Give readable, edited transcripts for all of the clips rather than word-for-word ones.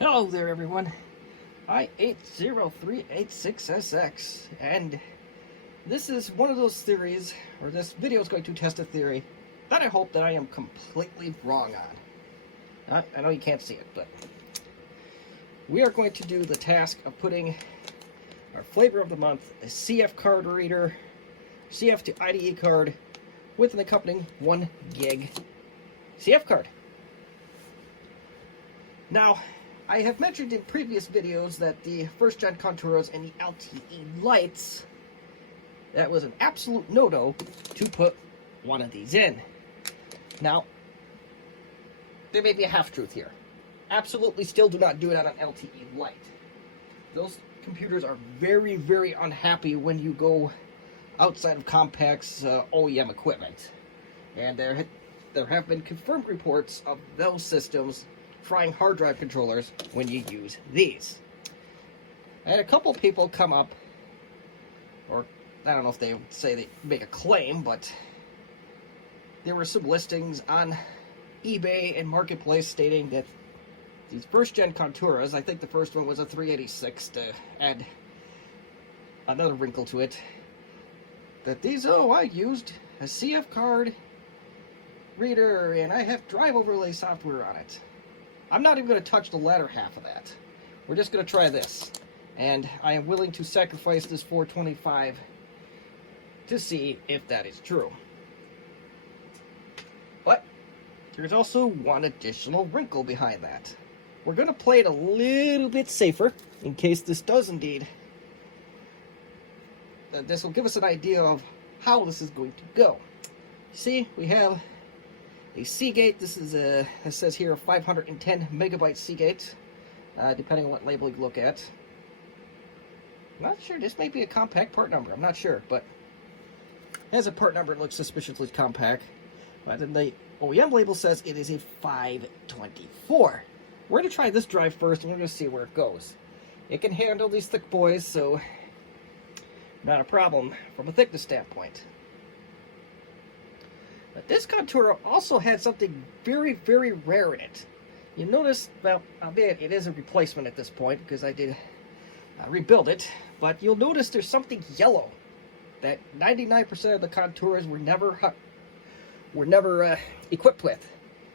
Hello there, everyone. I80386SX, and this is one of those theories, or this video is going to test a theory that I hope that I am completely wrong on. I know you can't see it, but we are going to do the task of putting our flavor of the month, a CF card reader, CF to IDE card, with an accompanying 1 gig CF card. Now, I have mentioned in previous videos that the first-gen Conturas and the LTE lights, that was an absolute no-no to put one of these in. Now, there may be a half-truth here. Absolutely still do not do it on an LTE light. Those computers are very, very unhappy when you go outside of Compaq's OEM equipment. And there have been confirmed reports of those systems frying hard drive controllers when you use these. I had a couple people come up, or I don't know if they would say they make a claim, but there were some listings on eBay and Marketplace stating that these first-gen Conturas, I think the first one was a 386 to add another wrinkle to it, that these, I used a CF card reader and I have drive overlay software on it. I'm not even going to touch the latter half of that. We're just going to try this. And I am willing to sacrifice this $425 to see if that is true. But there's also one additional wrinkle behind that. We're going to play it a little bit safer in case this does indeed. This will give us an idea of how this is going to go. See, we have a Seagate. This is it says here a 510 megabyte Seagate, depending on what label you look at. I'm not sure, this may be a Compaq part number, I'm not sure, but as a part number it looks suspiciously Compaq. But then the OEM label says it is a 524. We're going to try this drive first and we're going to see where it goes. It can handle these thick boys, so not a problem from a thickness standpoint. But this Contura also had something very, very rare in it. You notice, well, albeit it is a replacement at this point because I did rebuild it, but you'll notice there's something yellow that 99% of the Conturas were never equipped with.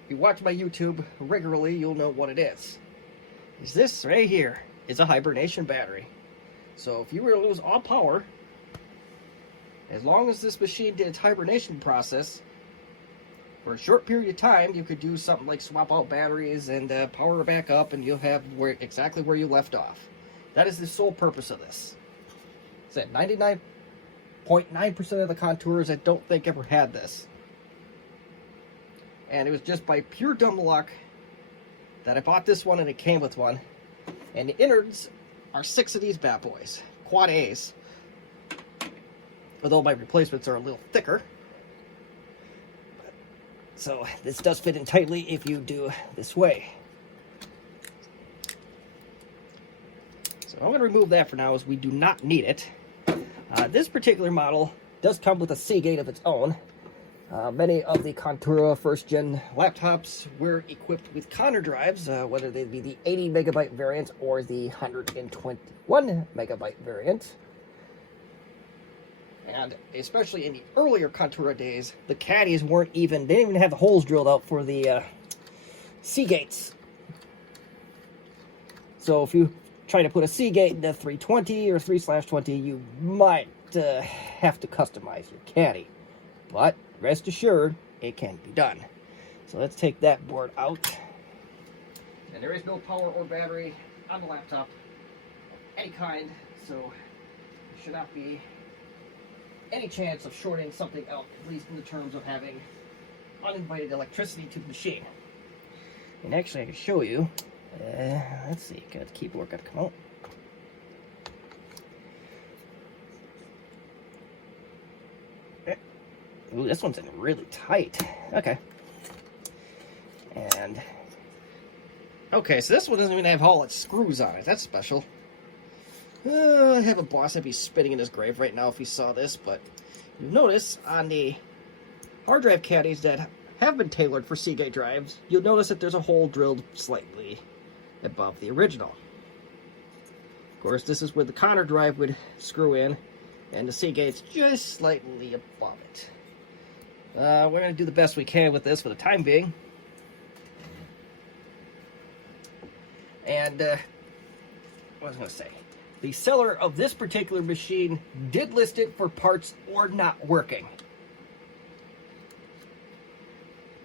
If you watch my YouTube regularly, you'll know what it is. This right here is a hibernation battery. So if you were to lose all power, as long as this machine did its hibernation process, for a short period of time, you could do something like swap out batteries and power it back up, and you'll have exactly where you left off. That is the sole purpose of this. It's at 99.9% of the Conturas I don't think ever had this. And it was just by pure dumb luck that I bought this one and it came with one. And the innards are 6 of these bad boys, quad A's. Although my replacements are a little thicker. So this does fit in tightly if you do this way. So I'm going to remove that for now as we do not need it. This particular model does come with a Seagate of its own. Many of the Contura first-gen laptops were equipped with counter drives, whether they be the 80 megabyte variant or the 121 megabyte variant. And especially in the earlier Contura days, the caddies they didn't even have the holes drilled out for the Seagates. So if you try to put a Seagate into 320 or 3/20, you might have to customize your caddy. But rest assured, it can be done. So let's take that board out. And there is no power or battery on the laptop of any kind, so there should not be any chance of shorting something out, at least in the terms of having uninvited electricity to the machine. And actually, I can show you. Let's see, got the keyboard got to come out. Ooh, this one's in really tight. Okay. And okay, so this one doesn't even have all its screws on it. That's special. I have a boss that'd be spitting in his grave right now if he saw this, but you'll notice on the hard drive caddies that have been tailored for Seagate drives, you'll notice that there's a hole drilled slightly above the original. Of course, this is where the counter drive would screw in, and the Seagate's just slightly above it. We're going to do the best we can with this for the time being. And what was I going to say? The seller of this particular machine did list it for parts or not working.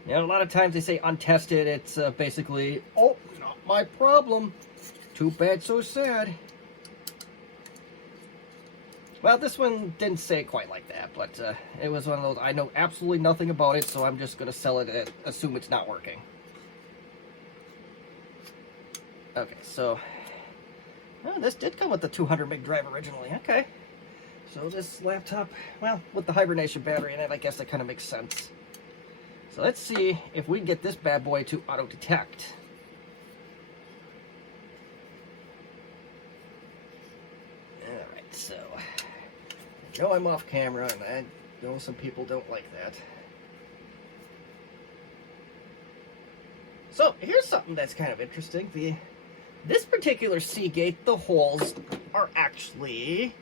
You know, a lot of times they say untested. It's basically, oh, not my problem. Too bad, so sad. Well, this one didn't say it quite like that, but it was one of those, I know absolutely nothing about it, so I'm just going to sell it and assume it's not working. Okay, so, oh, this did come with the 200 meg drive originally. Okay, so this laptop, well, with the hibernation battery in it, I guess that kind of makes sense. So let's see if we can get this bad boy to auto-detect. Alright, so, I know I'm off camera, and I know some people don't like that. So, here's something that's kind of interesting. This particular Seagate, the holes are actually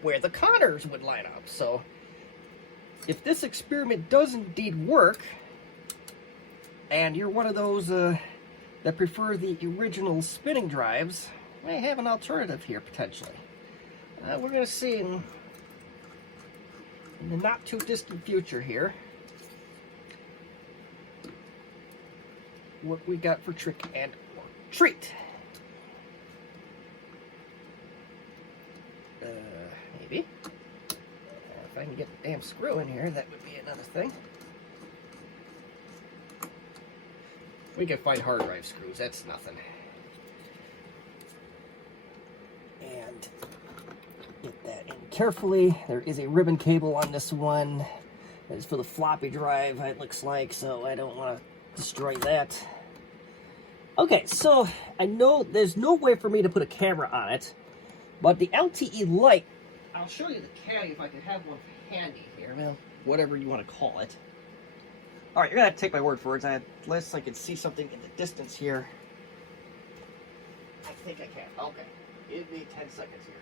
where the counters would line up. So, if this experiment does indeed work, and you're one of those that prefer the original spinning drives, we have an alternative here, potentially. We're going to see in the not-too-distant future here what we got for trick and or treat. Maybe. If I can get the damn screw in here, that would be another thing. We can find hard drive screws, that's nothing. And get that in carefully. There is a ribbon cable on this one. That is for the floppy drive, it looks like, so I don't want to destroy that. Okay, so I know there's no way for me to put a camera on it, but the LTE light, I'll show you the caddy if I can have one handy here. Well, whatever you want to call it. Alright, you're going to have to take my word for it. Unless I can see something in the distance here. I think I can. Okay. Give me 10 seconds here.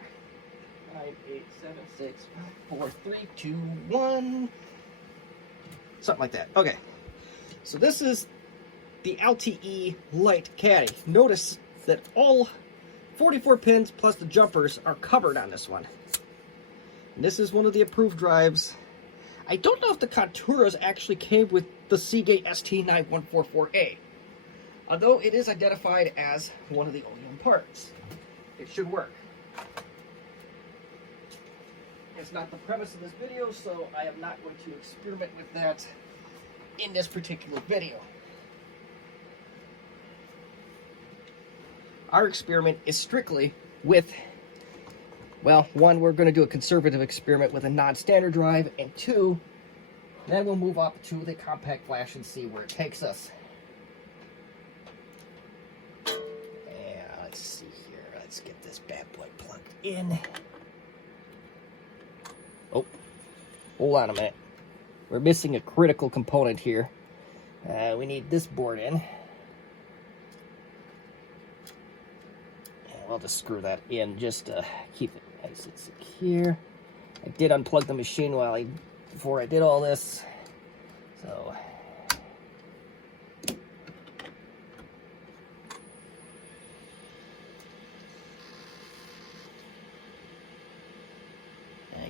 5, 8, 7, 6, 5, 4, 3, 2, 1. Something like that. Okay. So this is the LTE light caddy. Notice that all 44 pins plus the jumpers are covered on this one. And this is one of the approved drives. I don't know if the Conturas actually came with the Seagate ST9144A, although it is identified as one of the OEM parts. It should work. It's not the premise of this video, so I am not going to experiment with that in this particular video. Our experiment is strictly with, well, one, we're going to do a conservative experiment with a non-standard drive, and two, then we'll move up to the Compaq flash and see where it takes us. And let's see here. Let's get this bad boy plugged in. Oh, hold on a minute. We're missing a critical component here. We need this board in. I'll just screw that in just to keep it nice and secure. I did unplug the machine before I did all this, so I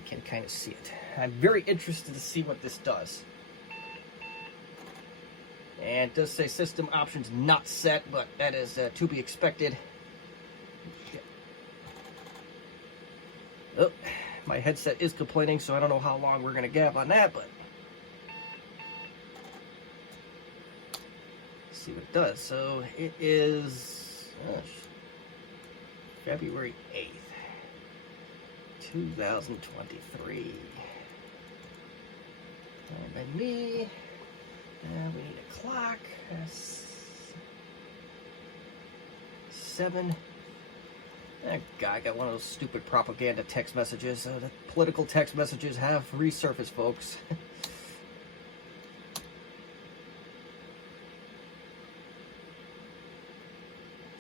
can kind of see it. I'm very interested to see what this does. And it does say system options not set, but that is to be expected. Oh, my headset is complaining, so I don't know how long we're going to gab on that, but let's see what it does. So it is February 8th, 2023. And then me, we need a clock. 7. Oh, God, I got one of those stupid propaganda text messages. The political text messages have resurfaced, folks.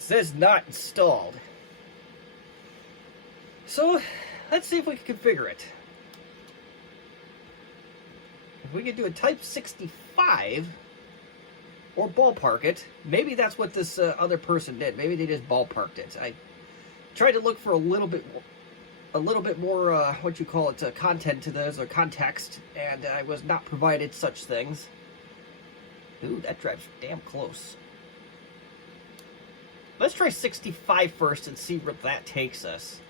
says not installed. So, let's see if we can configure it. If we could do a Type 65, or ballpark it, maybe that's what this other person did. Maybe they just ballparked it. I tried to look for a little bit more, what you call it, content to those, or context, and I was not provided such things. Ooh, that drives damn close. Let's try 65 first and see where that takes us.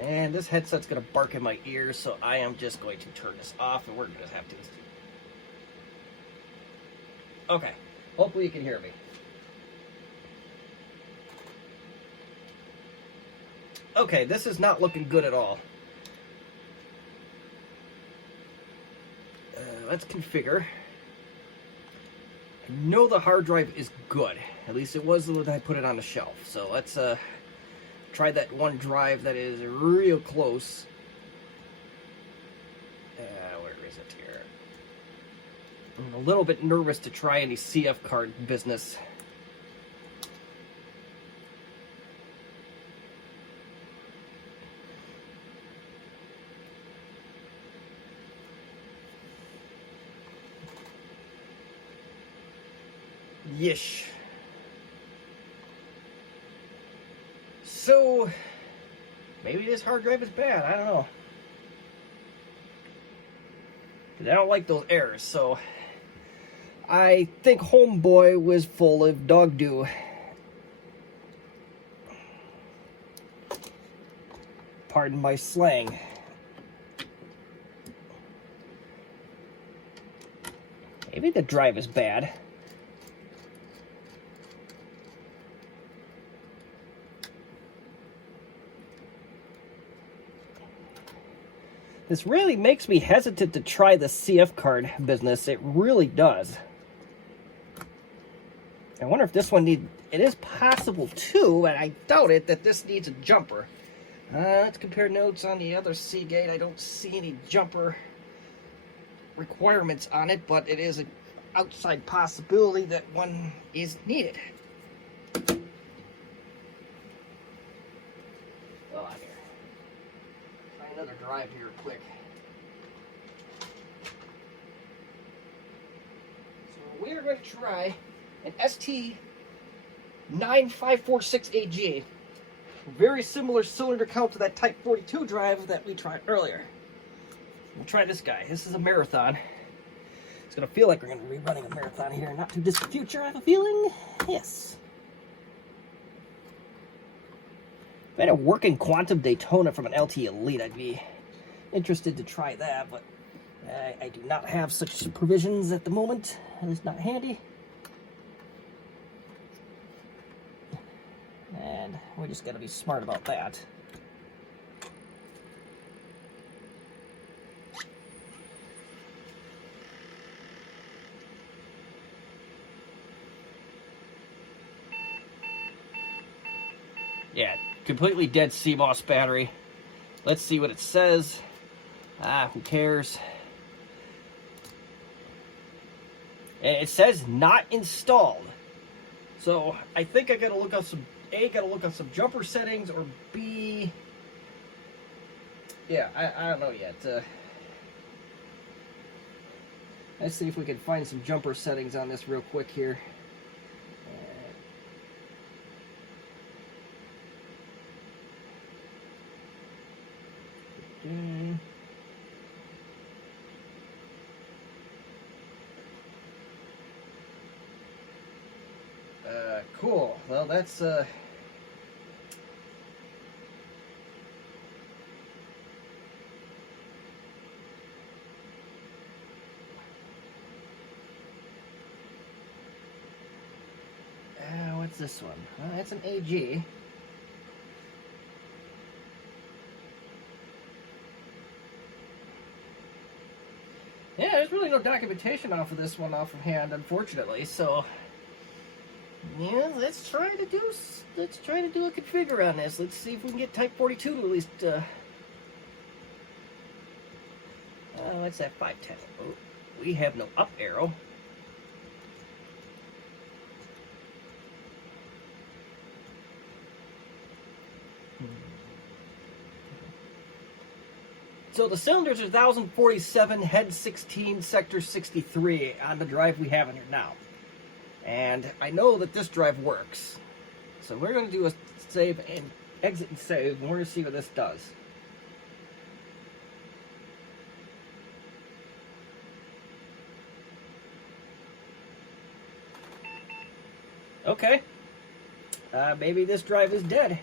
And this headset's going to bark in my ears, so I am just going to turn this off, and we're going to have to... Okay, hopefully you can hear me. Okay, this is not looking good at all. Let's configure. I know the hard drive is good. At least it was when I put it on the shelf. So let's try that one drive that is real close. Where is it here? I'm a little bit nervous to try any CF card business. Yish. So, maybe this hard drive is bad, I don't know. Because I don't like those errors, so I think Homeboy was full of dog doo. Pardon my slang. Maybe the drive is bad. This really makes me hesitant to try the CF card business. It really does. I wonder if this one needs... It is possible too, and I doubt it, that this needs a jumper. Let's compare notes on the other Seagate. I don't see any jumper requirements on it, but it is an outside possibility that one is needed. Another drive here quick. So we are going to try an ST9546AG. Very similar cylinder count to that Type 42 drive that we tried earlier. We'll try this guy. This is a marathon. It's going to feel like we're going to be running a marathon here in not too distant future, I have a feeling. Yes. If I had a working Quantum Daytona from an LT Elite, I'd be interested to try that, but I do not have such provisions at the moment. It's not handy. And we just got to be smart about that. Yeah, completely dead CMOS battery. Let's see what it says. Who cares? And it says not installed. So I think I gotta look up some jumper settings, or B, yeah, I don't know yet. Let's see if we can find some jumper settings on this real quick here. Cool. Well, that's what's this one? It's an AG. Yeah, there's really no documentation off of this one off of hand, unfortunately. So, yeah, let's try to do a configure on this. Let's see if we can get Type 42 to at least. What's that 510? Oh, we have no up arrow. So the cylinders are 1047, head 16, sector 63 on the drive we have in here now. And I know that this drive works. So we're going to do a save and exit and save, and we're going to see what this does. Okay. Maybe this drive is dead.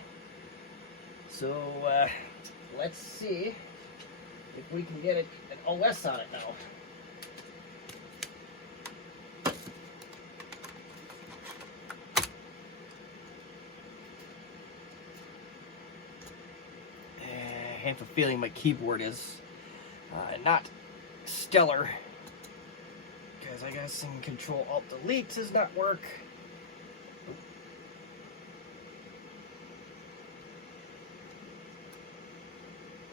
So let's see if we can get an OS on it now. I have a feeling my keyboard is not stellar, because I guess some Control-Alt-Delete does not work.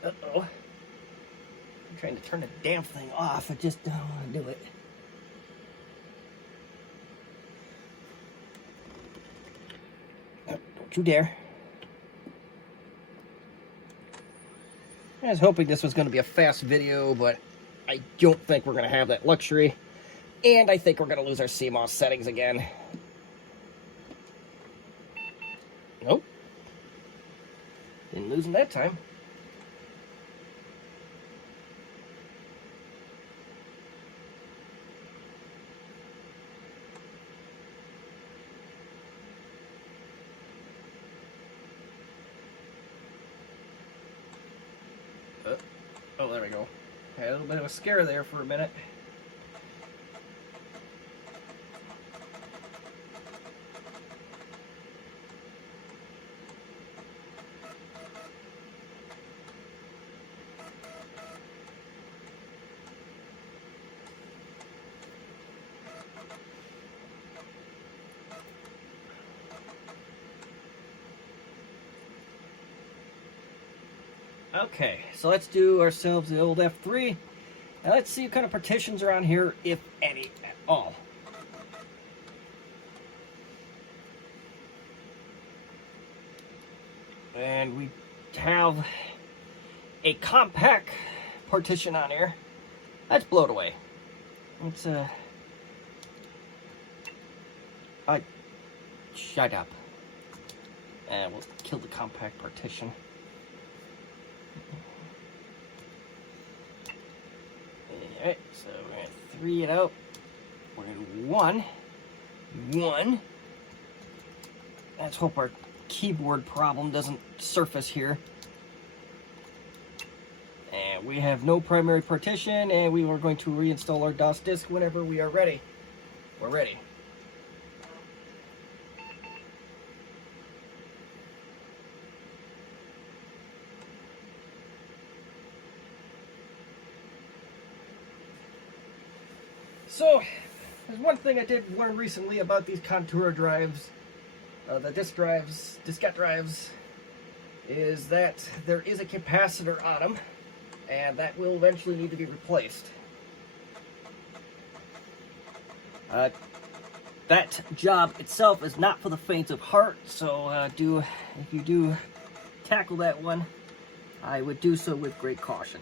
Uh-oh. I'm trying to turn the damn thing off. I just don't want to do it. Oh, don't you dare. I was hoping this was going to be a fast video, but I don't think we're going to have that luxury. And I think we're going to lose our CMOS settings again. Nope. Didn't lose them that time. Oh, there we go. Had a little bit of a scare there for a minute. Okay, so let's do ourselves the old F3, and let's see what kind of partitions are on here, if any at all. And we have a Compaq partition on here. Let's blow it away. Let's shut up. And we'll kill the Compaq partition. Alright, so we're going to 3 it out. We're going to do 1. 1. Let's hope our keyboard problem doesn't surface here. And we have no primary partition, and we are going to reinstall our DOS disk whenever we are ready. We're ready. So, there's one thing I did learn recently about these Contura drives, the diskette drives, is that there is a capacitor on them, and that will eventually need to be replaced. That job itself is not for the faint of heart, so if you do tackle that one, I would do so with great caution.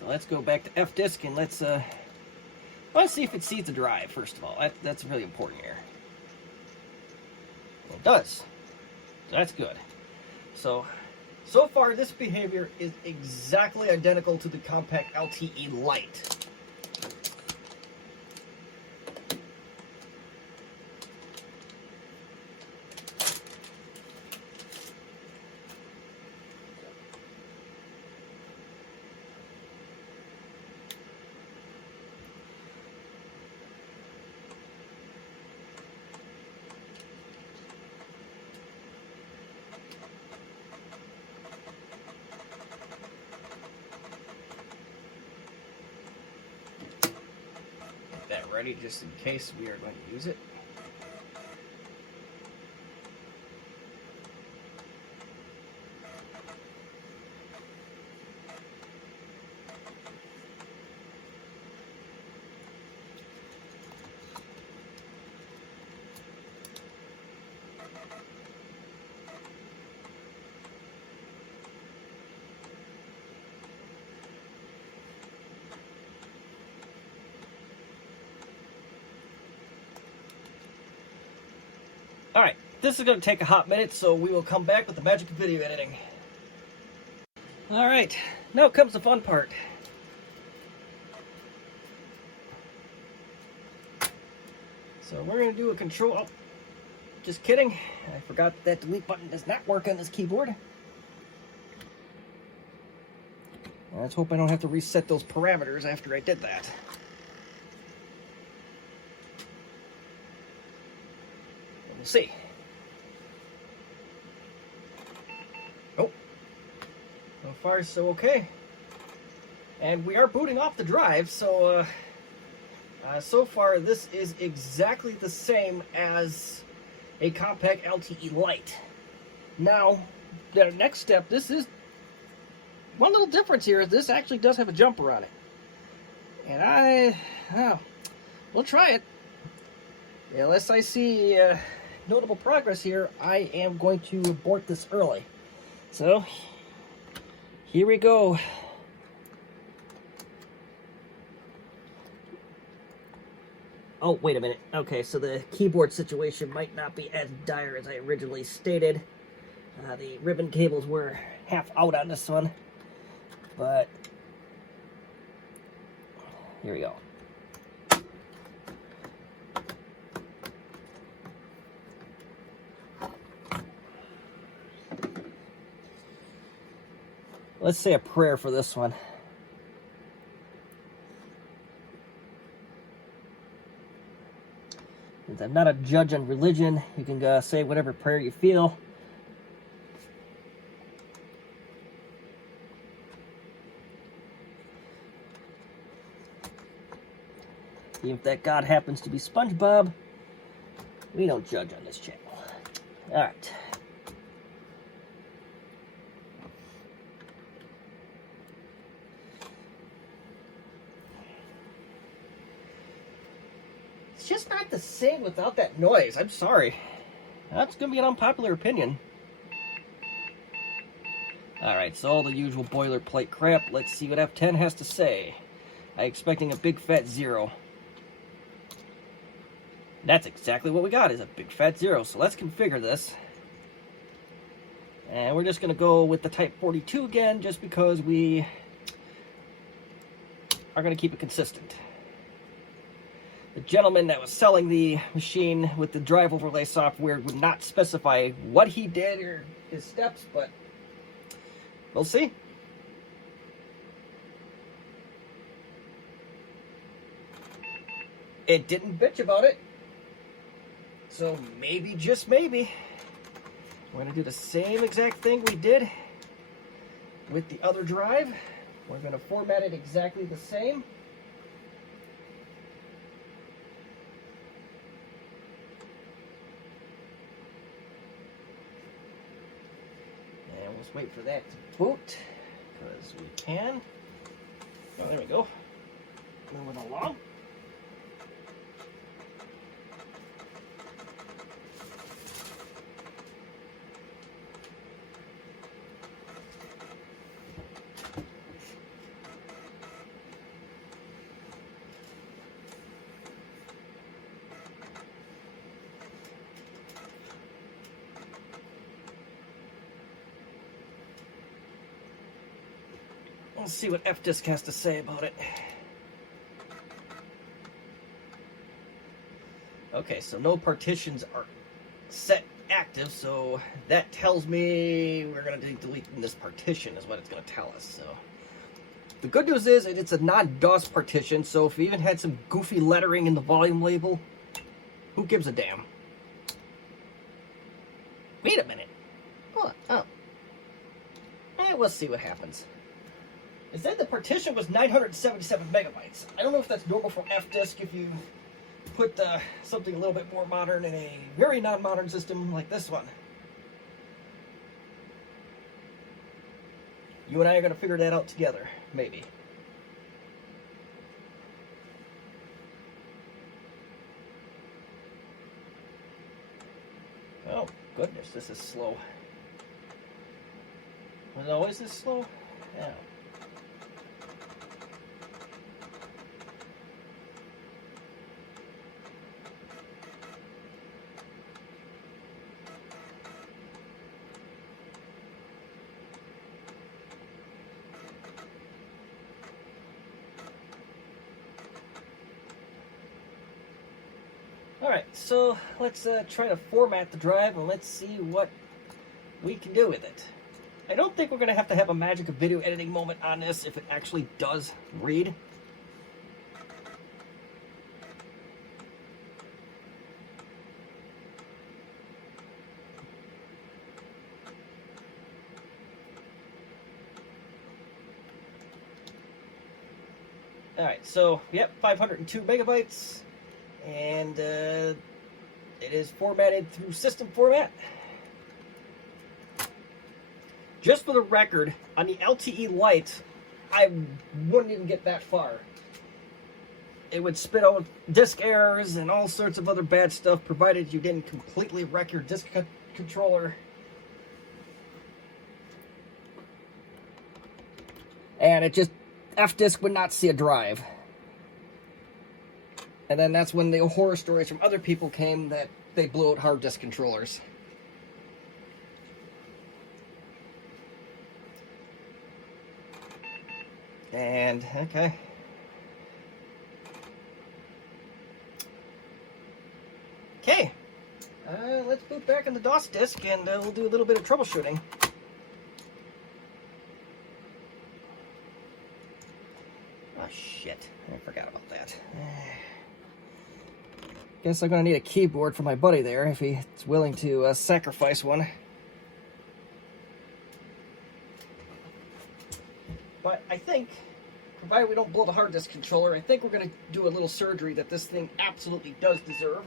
So let's go back to F-disk and let's see if it sees the drive, first of all. That's really important here. It does. That's good. So far this behavior is exactly identical to the Compaq LTE Lite. That ready just in case we are going to use it. Alright, this is going to take a hot minute, so we will come back with the magic of video editing. Alright, now comes the fun part. So we're going to do a control... Oh, just kidding. I forgot that delete button does not work on this keyboard. Let's hope I don't have to reset those parameters after I did that. We'll see. Oh. So far, so okay. And we are booting off the drive, so so far this is exactly the same as a Compaq LTE Lite. Now, the next step, this is one little difference here is this actually does have a jumper on it. And we'll try it. Unless I see notable progress here, I am going to abort this early. So, here we go. Oh, wait a minute. Okay, so the keyboard situation might not be as dire as I originally stated. The ribbon cables were half out on this one. But, here we go. Let's say a prayer for this one. Since I'm not a judge on religion, you can say whatever prayer you feel. Even if that God happens to be SpongeBob, we don't judge on this channel. Alright. It's just not the same without that noise. I'm sorry. That's going to be an unpopular opinion. Alright, so all the usual boilerplate crap. Let's see what F10 has to say. I'm expecting a big fat 0. That's exactly what we got, is a big fat 0. So let's configure this. And we're just going to go with the Type 42 again, just because we are going to keep it consistent. The gentleman that was selling the machine with the drive overlay software would not specify what he did or his steps, but we'll see. It didn't bitch about it. So maybe, just maybe, we're going to do the same exact thing we did with the other drive. We're going to format it exactly the same. And we'll just wait for that to boot, because we can. Oh, there we go. Moving along. Let's see what F-Disk has to say about it. Okay, so no partitions are set active, so that tells me we're going to be deleting this partition is what it's going to tell us. So the good news is it's a non-DOS partition, so if we even had some goofy lettering in the volume label, who gives a damn? Wait a minute. What? Oh. We'll see what happens. It said the partition was 977 megabytes. I don't know if that's normal for F-Disk if you put something a little bit more modern in a very non-modern system like this one. You and I are going to figure that out together, maybe. Oh, Goodness, this is slow. Was it always this slow? Yeah. Alright, so let's try to format the drive and let's see what we can do with it. I don't think we're going to have a magic of video editing moment on this if it actually does read. Alright, so, yep, 502 megabytes. And it is formatted through system format. Just for the record, on the LTE Lite, I wouldn't even get that far. It would spit out disk errors and all sorts of other bad stuff, provided you didn't completely wreck your disk controller. And it just, F-disk would not see a drive. And then that's when the horror stories from other people came that they blew out hard disk controllers. And, okay. Okay. Let's boot back in the DOS disk and we'll do a little bit of troubleshooting. Oh, shit. I forgot about that. Guess I'm going to need a keyboard for my buddy there if he's willing to sacrifice one. But I think, provided we don't blow the hard disk controller, I think we're going to do a little surgery that this thing absolutely does deserve.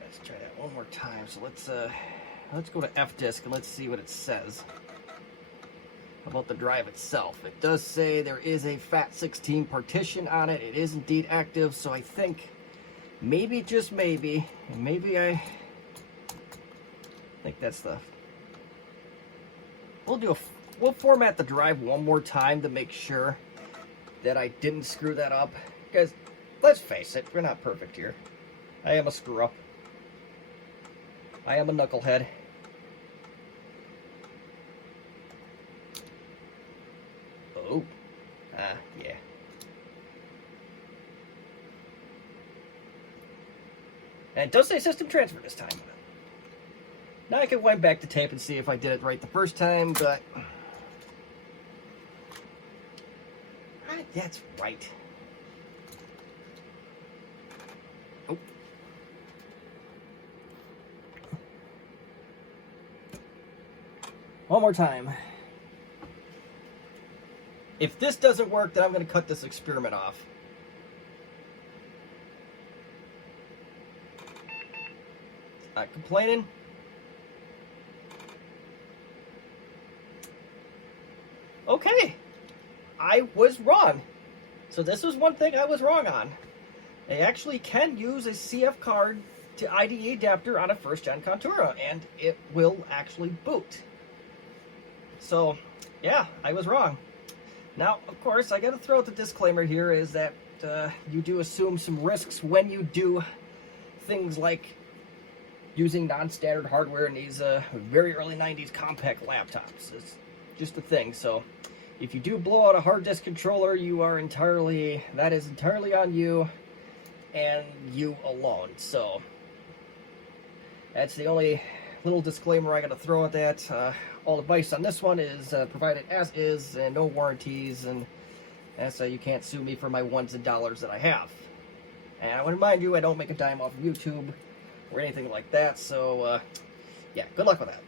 Let's try that one more time. So let's go to F-disk and let's see what it says about the drive itself. It does say there is a FAT16 partition on it. It is indeed active, so I think maybe, just maybe, and maybe I think that's the... We'll format the drive one more time to make sure that I didn't screw that up. Because, let's face it, we're not perfect here. I am a screw-up. I am a knucklehead. Oh. Yeah. And it does say system transfer this time. Now I can wind back the tape and see if I did it right the first time, but... That's right. Oh. One more time. If this doesn't work, then I'm going to cut this experiment off. Not complaining. Okay. I was wrong. So this was one thing I was wrong on. They actually can use a CF card to IDE adapter on a first-gen Contura, and it will actually boot. So, yeah, I was wrong. Now, of course, I got to throw out the disclaimer here is that you do assume some risks when you do things like using non-standard hardware in these very early 90s Compaq laptops. It's just a thing, so... If you do blow out a hard disk controller, that is entirely on you and you alone. So, That's the only little disclaimer I got to throw at that. All advice on this one is provided as is, and no warranties, and so you can't sue me for my ones and dollars that I have. And I want to remind you, I don't make a dime off of YouTube or anything like that, so yeah, good luck with that.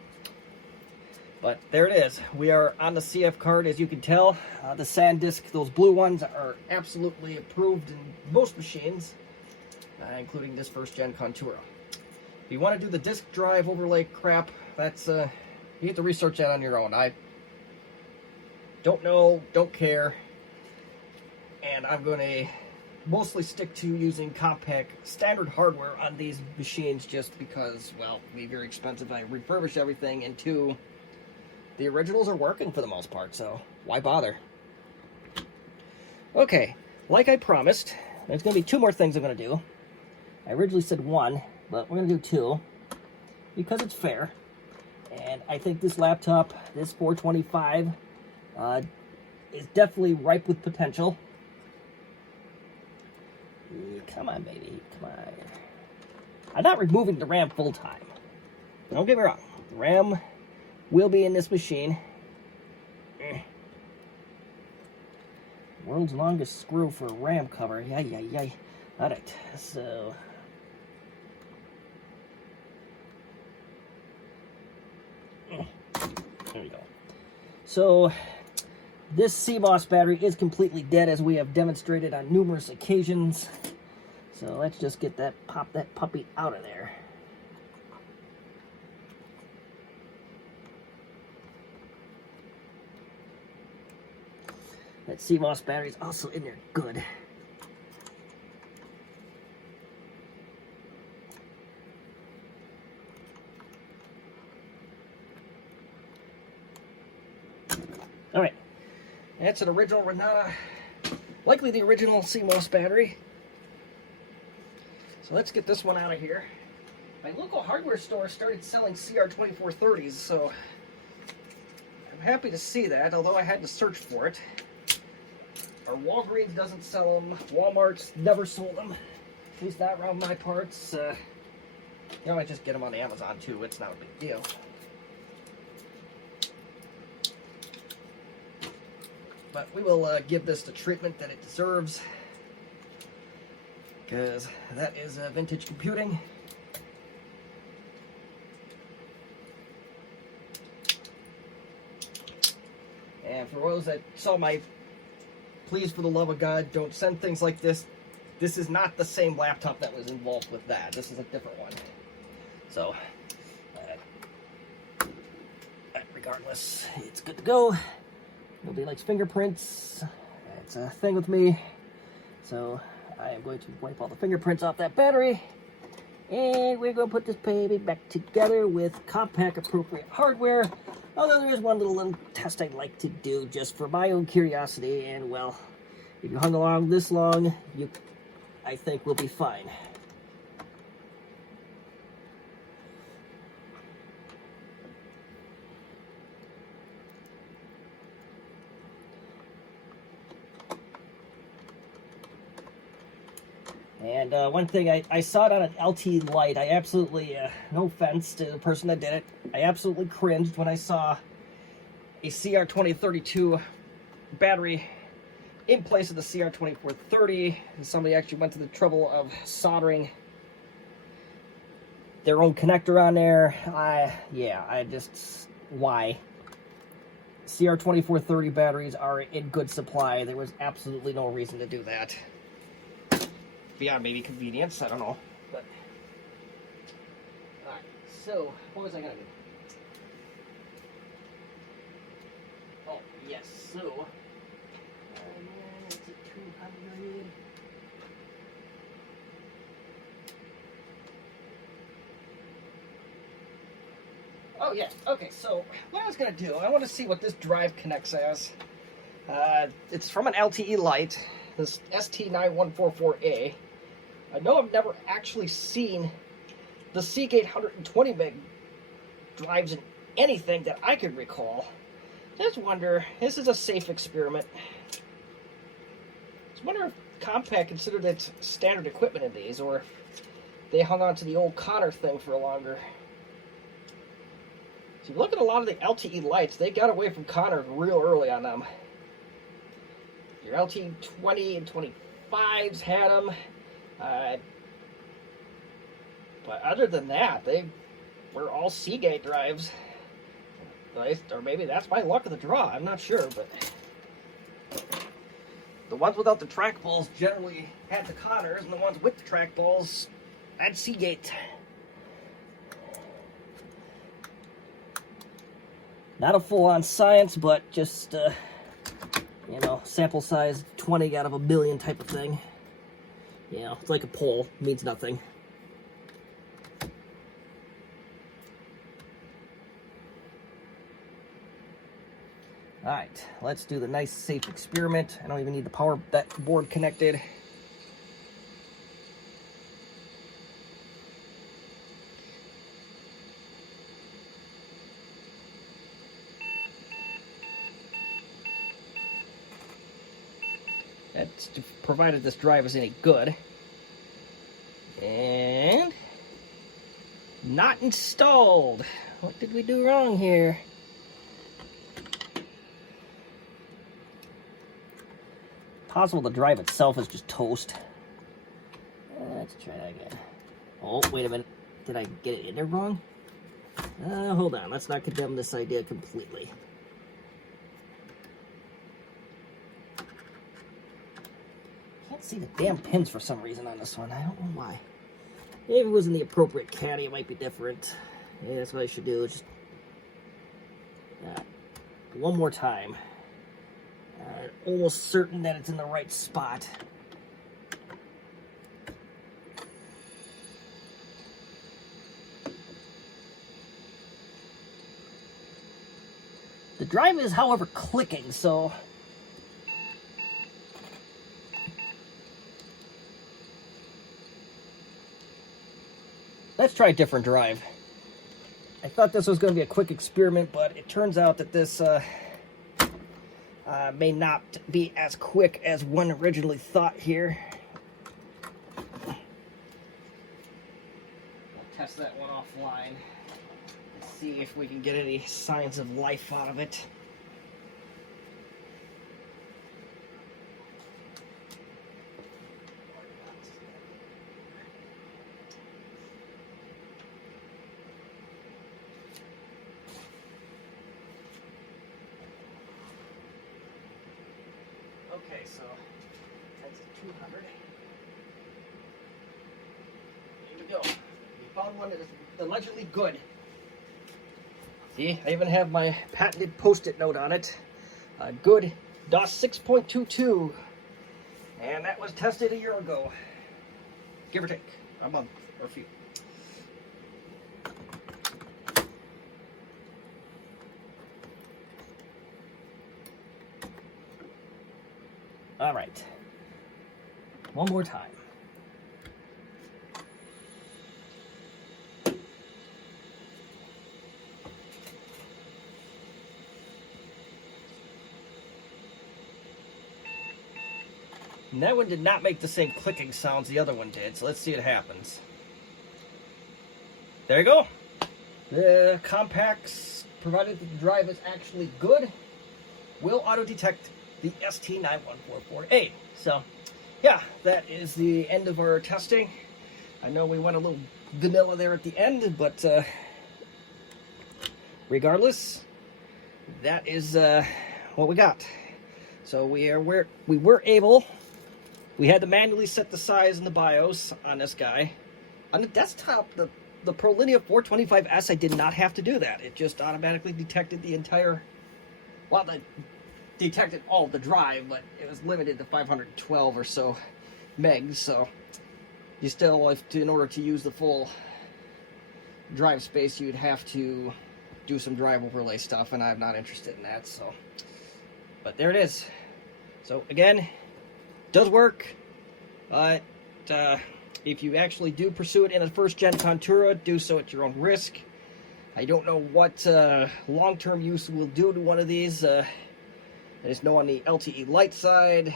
But there it is. We are on the CF card, as you can tell. The SanDisk, those blue ones, are absolutely approved in most machines, including this first-gen Contura. If you want to do the disk drive overlay crap, that's you have to research that on your own. I don't know, don't care, and I'm going to mostly stick to using Compaq standard hardware on these machines just because, well, they're very expensive. I refurbish everything, and two, the originals are working for the most part, so why bother? Okay, like I promised, there's going to be two more things I'm going to do. I originally said one, but we're going to do two because it's fair. And I think this laptop, this 425, is definitely ripe with potential. Come on, baby, come on. I'm not removing the RAM full time. Don't get me wrong. The RAM will be in this machine. World's longest screw for a RAM cover. Yay. Alright, so... there we go. So, this CMOS battery is completely dead, as we have demonstrated on numerous occasions. So let's just get that, pop that puppy out of there. That CMOS battery is also in there good. All right, that's an original Renata, likely the original CMOS battery. So let's get this one out of here. My local hardware store started selling CR2430s, so I'm happy to see that, although I had to search for it. Our Walgreens doesn't sell them. Walmart's never sold them. At least not around my parts. You know, I just get them on Amazon too. It's not a big deal. But we will give this the treatment that it deserves, because that is vintage computing. And for those that saw my please, for the love of God, don't send things like this. This is not the same laptop that was involved with that. This is a different one. So, regardless, it's good to go. Nobody likes fingerprints. It's a thing with me. So, I am going to wipe all the fingerprints off that battery. And we're going to put this baby back together with Compaq appropriate hardware. Although there is one little test I'd like to do just for my own curiosity, and well, if you hung along this long, I think we'll be fine. And one thing, I saw it on an LT light. I absolutely, no offense to the person that did it, I absolutely cringed when I saw a CR2032 battery in place of the CR2430. And somebody actually went to the trouble of soldering their own connector on there. Why? CR2430 batteries are in good supply. There was absolutely no reason to do that. Beyond maybe convenience, I don't know. But alright, so what was I gonna do? Oh, yes, so it's a 200. Oh yeah, okay, so what I was gonna do, I want to see what this drive connects as. It's from an LTE Lite, this ST9144A. I know I've never actually seen the Seagate 120 meg drives in anything that I could recall. Just wonder, this is a safe experiment. Just wonder if Compaq considered it standard equipment in these, or they hung on to the old Conner thing for longer. So if you look at a lot of the LTE lights, they got away from Conner real early on them. Your LTE 20 and 25s had them. But other than that, they were all Seagate drives. Or maybe that's my luck of the draw. I'm not sure, but the ones without the trackballs generally had the Conners, and the ones with the trackballs had Seagate. Not a full-on science, but just, you know, sample size 20 out of a million type of thing. You know, it's like a poll. Means nothing. Alright, let's do the nice safe experiment. I don't even need the power board connected. That's provided this drive is any good. And not installed. What did we do wrong here? Possible the drive itself is just toast. Let's try that again. Oh, wait a minute. Did I get it in there wrong? Hold on. Let's not condemn this idea completely. Can't see the damn pins for some reason on this one. I don't know why. Maybe if it was in the appropriate caddy, it might be different. Yeah, that's what I should do. Just one more time. Almost certain that it's in the right spot. The drive is, however, clicking, so let's try a different drive. I thought this was going to be a quick experiment, but it turns out that this may not be as quick as one originally thought here. We'll test that one offline and see if we can get any signs of life out of it. Okay, so that's a 200. Here we go. We found one that is allegedly good. See, I even have my patented post-it note on it. Good DOS 6.22. And that was tested a year ago. Give or take. A month or a few. All right, one more time. And that one did not make the same clicking sounds the other one did, so let's see what happens. There you go. The Compaq's, provided that the drive is actually good, will auto-detect the ST91448. So, yeah, that is the end of our testing. I know we went a little vanilla there at the end, but regardless, that is what we got. So we were able. We had to manually set the size and the BIOS on this guy. On the desktop, the ProLinea 425S, I did not have to do that. It just automatically detected the entire. Well, the detected all of the drive, but it was limited to 512 or so megs, so you still have to, in order to use the full drive space, you'd have to do some drive overlay stuff, and I'm not interested in that, so. But there it is. So again, does work, but if you actually do pursue it in a first-gen Contura, do so at your own risk. I don't know what long-term use will do to one of these. I just know on the LTE light side,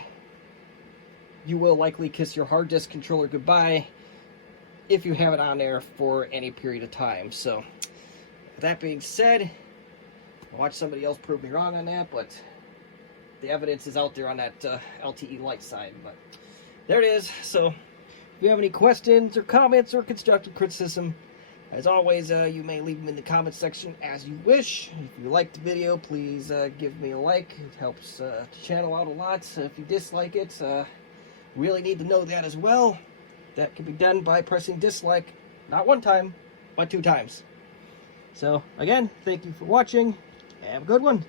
you will likely kiss your hard disk controller goodbye if you have it on there for any period of time. So, with that being said, I watched somebody else prove me wrong on that, but the evidence is out there on that LTE light side. But there it is. So, if you have any questions or comments or constructive criticism, as always, you may leave them in the comment section as you wish. If you liked the video, please give me a like. It helps the channel out a lot. So if you dislike it, really need to know that as well. That can be done by pressing dislike, not one time, but 2 times. So, again, thank you for watching. Have a good one.